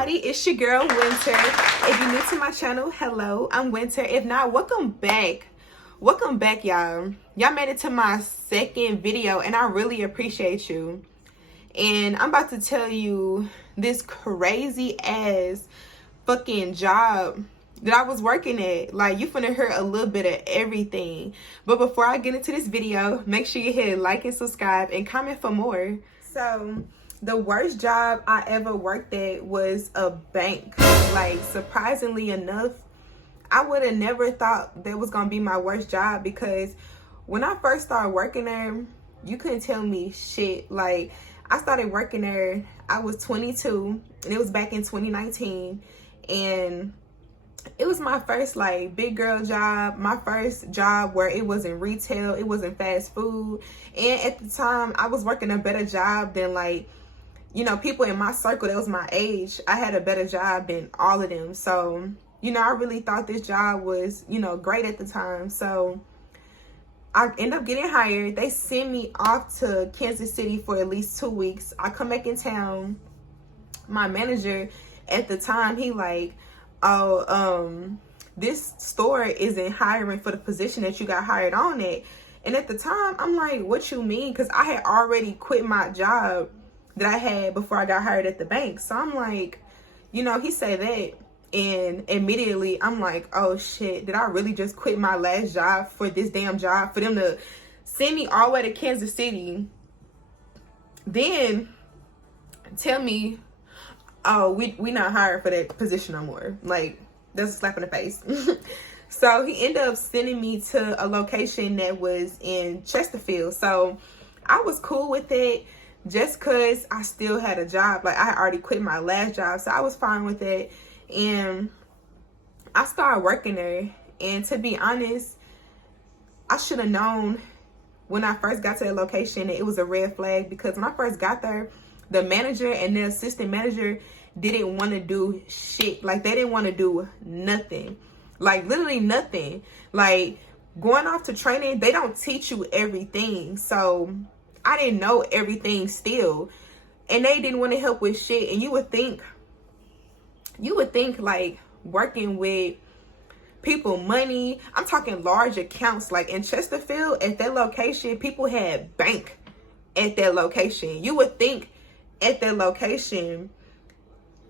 everybody, it's your girl Winter. If you're new to my channel, hello, I'm Winter. If not, welcome back. Welcome back, y'all. Y'all made it to my second video and I really appreciate you. And I'm about to tell you this crazy ass fucking job that I was working at. Like, you finna hear a little bit of everything. But before I get into this video, make sure you hit like and subscribe and comment for more. So the worst job I ever worked at was a bank. Like, surprisingly enough, I would have never thought that was gonna be my worst job, because when I first started working there, you couldn't tell me shit. Like, I started working there, I was 22, and it was back in 2019, and it was my first like big girl job, my first job where it wasn't retail, it wasn't fast food. And at the time, I was working a better job than, like, you know, people in my circle that was my age. I had a better job than all of them. So, you know, I really thought this job was, you know, great at the time. So I end up getting hired. They send me off to Kansas City for at least 2 weeks. I come back in town. My manager at the time, he like, oh, this store isn't hiring for the position that you got hired on at. And at the time, I'm like, what you mean? Because I had already quit my job that I had before I got hired at the bank. So I'm like, you know, he said that, and immediately I'm like, oh shit, did I really just quit my last job for this damn job, for them to send me all the way to Kansas City, then tell me, oh, we not hiring for that position no more? Like, that's a slap in the face. So he ended up sending me to a location that was in Chesterfield. So I was cool with it, just because I still had a job. Like, I had already quit my last job, so I was fine with it. And I started working there. And to be honest, I should have known when I first got to the location that it was a red flag, because when I first got there, the manager and the assistant manager didn't want to do shit. Like, they didn't want to do nothing. Like, literally nothing. Like, going off to training, they don't teach you everything. So I didn't know everything still, and they didn't want to help with shit. And you would think like, working with people money, I'm talking large accounts. Like in Chesterfield, at that location, people had bank at that location. You would think at that location,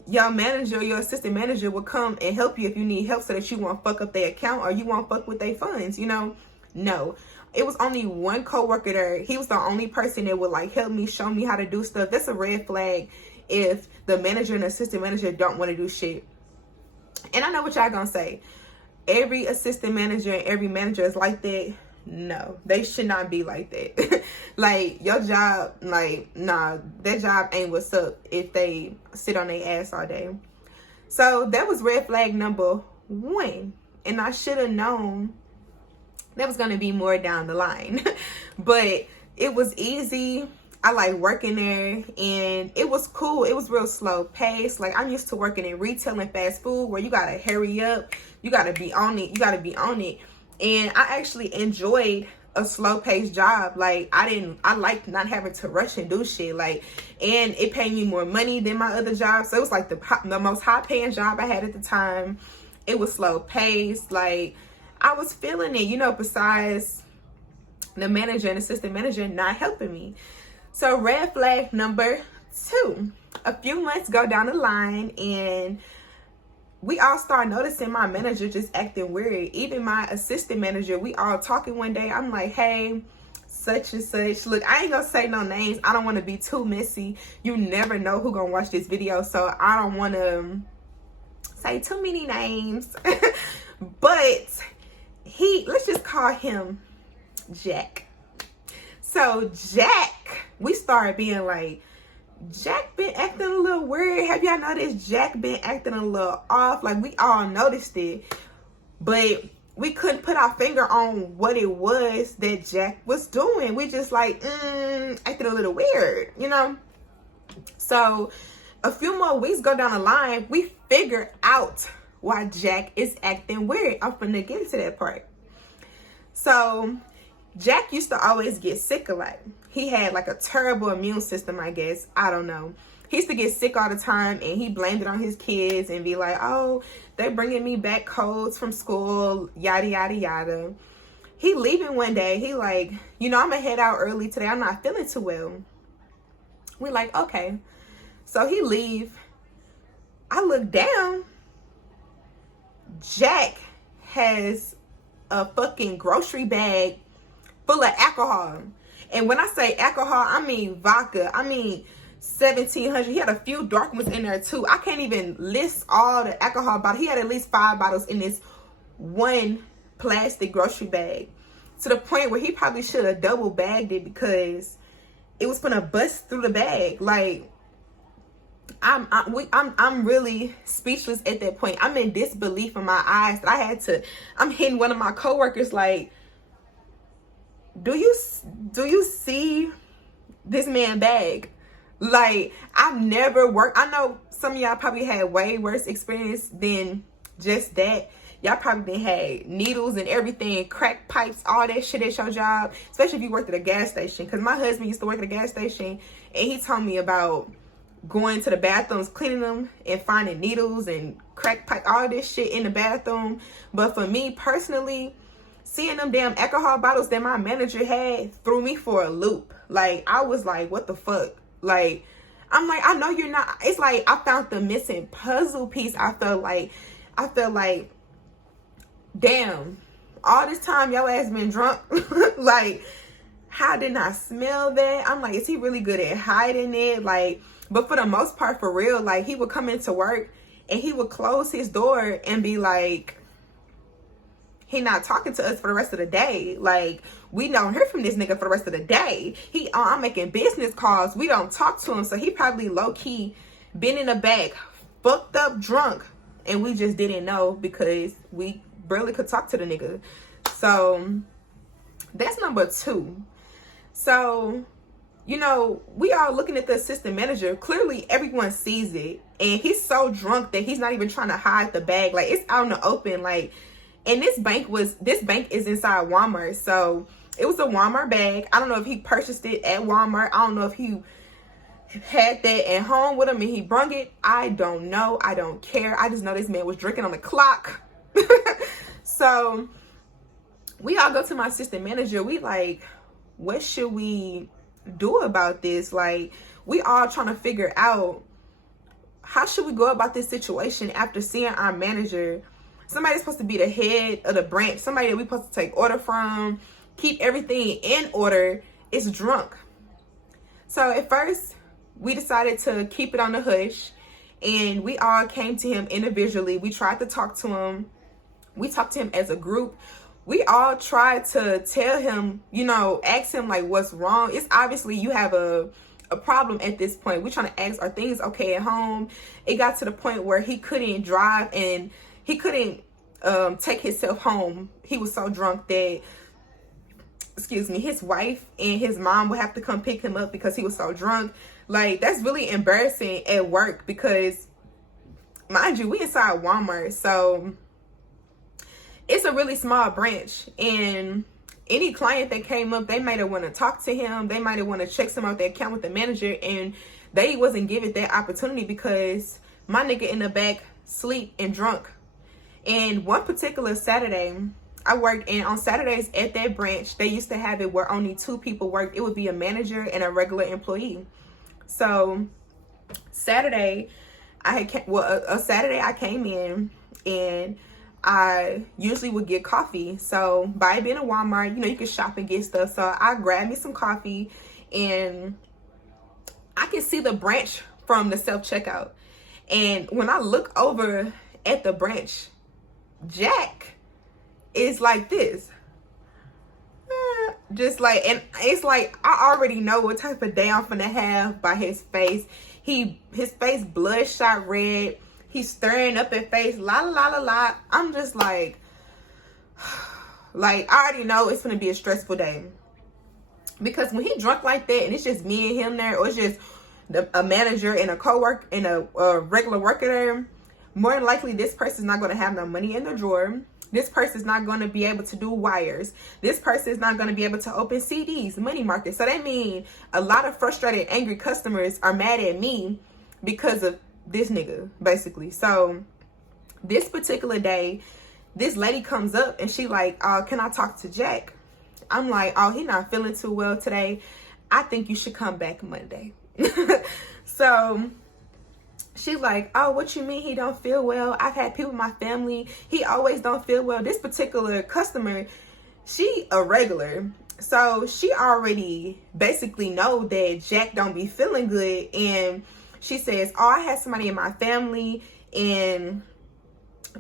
your manager, your assistant manager would come and help you if you need help, so that you won't fuck up their account or you won't fuck with their funds, you know? No. It was only one coworker there. He was the only person that would like help me, show me how to do stuff. That's a red flag if the manager and assistant manager don't want to do shit. And I know what y'all gonna say. Every assistant manager and every manager is like that. No, they should not be like that. Like, your job, like, nah, that job ain't what's up if they sit on their ass all day. So that was red flag number one. And I should have known that was going to be more down the line. But it was easy. I like working there, and it was cool. It was real slow pace. Like, I'm used to working in retail and fast food where you got to hurry up. You got to be on it. You got to be on it. And I actually enjoyed a slow paced job. Like, I liked not having to rush and do shit. Like, and it paid me more money than my other job. So it was like the most high paying job I had at the time. It was slow paced. Like, I was feeling it, you know, besides the manager and assistant manager not helping me. So red flag number two, a few months go down the line, and we all start noticing my manager just acting weird. Even my assistant manager, we all talking one day. I'm like, hey, such and such. Look, I ain't gonna say no names. I don't want to be too messy. You never know who gonna watch this video, so I don't want to say too many names. But let's just call him Jack. So Jack, we started being like, Jack been acting a little weird. Have y'all noticed Jack been acting a little off? Like, we all noticed it, but we couldn't put our finger on what it was that Jack was doing. We just like, acting a little weird, you know? So a few more weeks go down the line, we figure out why Jack is acting weird. I'm finna get into that part. So Jack used to always get sick a lot. He had like a terrible immune system, I guess. I don't know. he used to get sick all the time, and he blamed it on his kids and be like, oh, they're bringing me back codes from school, yada, yada, yada. He leaving one day. He like, you know, I'm going to head out early today. I'm not feeling too well. We like, okay. So he leave. I look down. Jack has a fucking grocery bag full of alcohol. And when I say alcohol, I mean vodka. I mean 1,700. He had a few dark ones in there too. I can't even list all the alcohol bottles. He had at least 5 bottles in this one plastic grocery bag, to the point where he probably should have double bagged it, because it was gonna bust through the bag. Like, I'm really speechless at that point. I'm in disbelief in my eyes that I'm hitting one of my coworkers like, do you see this man bag? Like, I've never worked. I know some of y'all probably had way worse experience than just that. Y'all probably had needles and everything, crack pipes, all that shit at your job, especially if you worked at a gas station. Because my husband used to work at a gas station, and he told me about going to the bathrooms, cleaning them, and finding needles and crack pipe, all this shit in the bathroom. But for me personally, seeing them damn alcohol bottles that my manager had threw me for a loop. Like, I was like, what the fuck? Like, I'm like, I know you're not. It's like I found the missing puzzle piece. I felt like, damn, all this time your ass been drunk. Like, how didn't I smell that? I'm like, is he really good at hiding it? Like, but for the most part, for real, like, he would come into work and he would close his door and be like, he not talking to us for the rest of the day. Like, we don't hear from this nigga for the rest of the day. I'm making business calls. We don't talk to him. So he probably low-key been in the back, fucked up, drunk, and we just didn't know because we barely could talk to the nigga. So that's number 2. So, you know, we are looking at the assistant manager. Clearly everyone sees it, and he's so drunk that he's not even trying to hide the bag. Like, it's out in the open. Like, and this bank is inside Walmart. So it was a Walmart bag. I don't know if he purchased it at Walmart. I don't know if he had that at home with him and he brung it. I don't know. I don't care. I just know this man was drinking on the clock. So we all go to my assistant manager. We like, what should we do about this? Like, we all trying to figure out, how should we go about this situation after seeing our manager, somebody's supposed to be the head of the branch, somebody that we're supposed to take order from, keep everything in order, is drunk. So at first, we decided to keep it on the hush, and we all came to him individually. We tried to talk to him. We talked to him as a group. We all tried to tell him, you know, ask him like, what's wrong? It's obviously you have a problem at this point. We're trying to ask, are things okay at home? It got to the point where he couldn't drive and he couldn't take himself home. He was so drunk that, his wife and his mom would have to come pick him up because he was so drunk. Like, that's really embarrassing at work because, mind you, we inside Walmart, so it's a really small branch, and any client that came up, they might have want to talk to him. They might have want to check some out their account with the manager, and they wasn't given that opportunity because my nigga in the back sleep and drunk. And one particular Saturday, I worked, and on Saturdays at that branch, they used to have it where only 2 people worked. It would be a manager and a regular employee. So Saturday, Saturday I came in, and I usually would get coffee. So by it being a Walmart, you know, you can shop and get stuff. So I grabbed me some coffee, and I can see the branch from the self-checkout. And when I look over at the branch, Jack is like this. Just like, and it's like, I already know what type of day I'm finna have by his face. His face bloodshot red. He's stirring up his face, la la la la la. I'm just like I already know it's gonna be a stressful day. Because when he drunk like that, and it's just me and him there, or it's just a manager and a co-worker and a regular worker there, more than likely this person's not gonna have no money in the drawer. This person's not gonna be able to do wires. This person is not gonna be able to open CDs, money market. So that means a lot of frustrated, angry customers are mad at me because of this nigga, basically. So this particular day, this lady comes up and she like, can I talk to Jack? I'm like, oh, he not feeling too well today. I think you should come back Monday. So she's like, oh, what you mean he don't feel well? I've had people in my family, he always don't feel well. This particular customer, she a regular. So she already basically know that Jack don't be feeling good. And she says, oh, I had somebody in my family and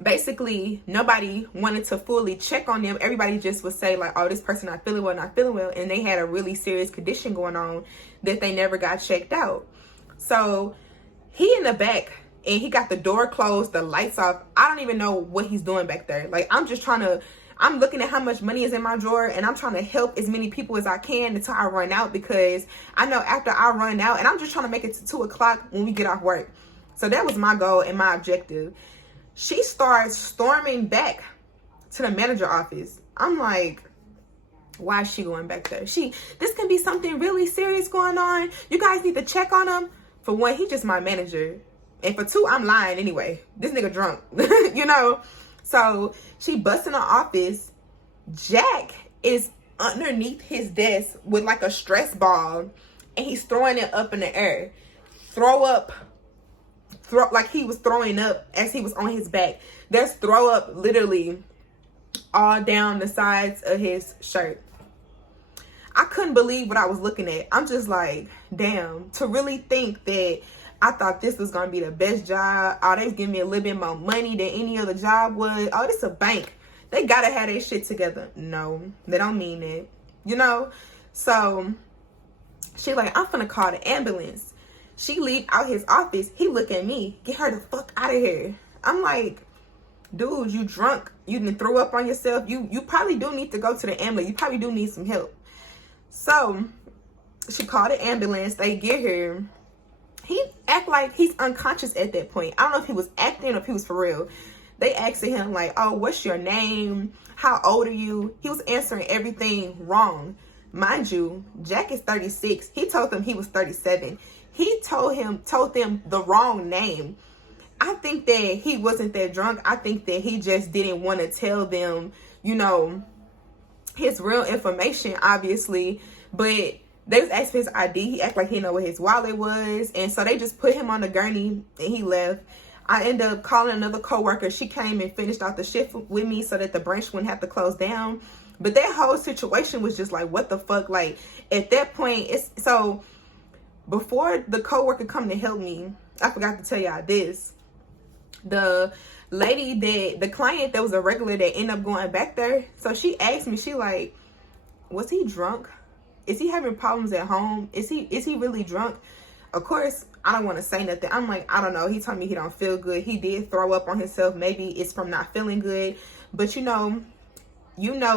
basically nobody wanted to fully check on them. Everybody just would say like, oh, this person not feeling well, not feeling well. And they had a really serious condition going on that they never got checked out. So he in the back and he got the door closed, the lights off. I don't even know what he's doing back there. Like, I'm looking at how much money is in my drawer and I'm trying to help as many people as I can until I run out, because I know after I run out, and I'm just trying to make it to 2 o'clock when we get off work. So that was my goal and my objective. She starts storming back to the manager office. I'm like, why is she going back there? This can be something really serious going on. You guys need to check on him. For one, he just my manager. And for two, I'm lying anyway. This nigga drunk, you know? So she busts in the office. Jack is underneath his desk with like a stress ball and he's throwing it up in the air. Like he was throwing up as he was on his back. There's throw up literally all down the sides of his shirt. I couldn't believe what I was looking at. I'm just like, damn, to really think that I thought this was going to be the best job. Oh, they was giving me a little bit more money than any other job would. Oh, this is a bank. They got to have their shit together. No, they don't mean it, you know? So she like, I'm finna call the ambulance. She leave out his office. He look at me, get her the fuck out of here. I'm like, dude, you drunk. You done threw up on yourself. You probably do need to go to the ambulance. You probably do need some help. So she called the ambulance. They get here. He act like he's unconscious at that point. I don't know if he was acting or if he was for real. They asked him like, oh, what's your name? How old are you? He was answering everything wrong. Mind you, Jack is 36. He told them he was 37. He told them the wrong name. I think that he wasn't that drunk. I think that he just didn't want to tell them, you know, his real information, obviously. But they was asking his ID. He acted like he didn't know where his wallet was. And so they just put him on the gurney and he left. I ended up calling another coworker. She came and finished out the shift with me so that the branch wouldn't have to close down. But that whole situation was just like, what the fuck? Like, at that point, so before the coworker come to help me, I forgot to tell y'all this. The client that was a regular that ended up going back there. So she asked me, she like, was he drunk? Is he having problems at home? Is he really drunk? Of course, I don't want to say nothing. I'm like, I don't know. He told me he don't feel good. He did throw up on himself. Maybe it's from not feeling good. But you know,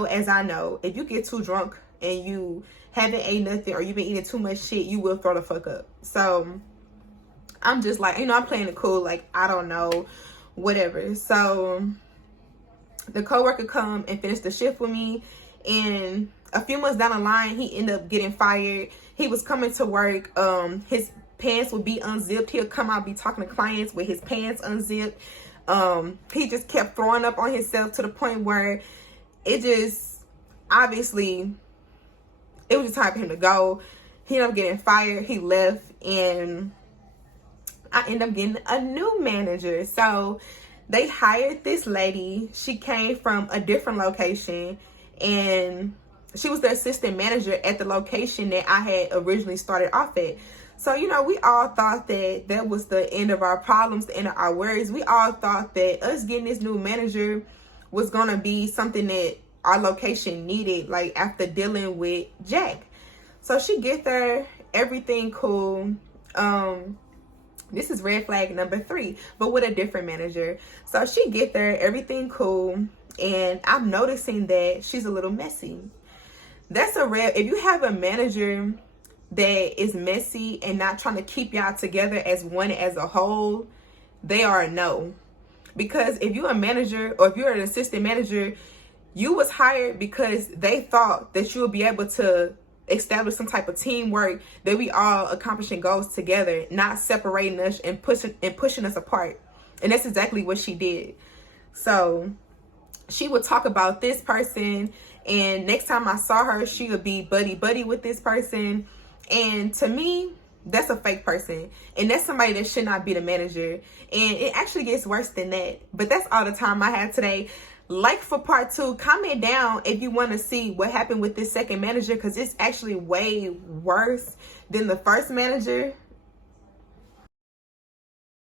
as I know, if you get too drunk and you haven't ate nothing or you've been eating too much shit, you will throw the fuck up. So I'm just like, you know, I'm playing it cool. Like, I don't know, whatever. So the coworker come and finish the shift with me. And a few months down the line, he ended up getting fired. He was coming to work. His pants would be unzipped. He'll come out, be talking to clients with his pants unzipped. He just kept throwing up on himself to the point where it just, obviously, it was just time for him to go. He ended up getting fired. He left, and I ended up getting a new manager. So they hired this lady. She came from a different location, and she was the assistant manager at the location that I had originally started off at. So, you know, we all thought that that was the end of our problems, the end of our worries. We all thought that us getting this new manager was going to be something that our location needed, like after dealing with Jack. So she get there, everything cool. This is red flag number 3, but with a different manager. So she get there, everything cool. And I'm noticing that she's a little messy. That's a red. If you have a manager that is messy and not trying to keep y'all together as one as a whole, they are a no. Because if you're a manager or if you're an assistant manager, you was hired because they thought that you would be able to establish some type of teamwork that we all accomplishing goals together, not separating us and pushing us apart. And that's exactly what she did. So she would talk about this person, and next time I saw her, she would be buddy with this person. And to me, that's a fake person, and that's somebody that should not be the manager. And it actually gets worse than that. But that's all the time I have today. Like for part 2, comment down if you want to see what happened with this second manager, because it's actually way worse than the first manager.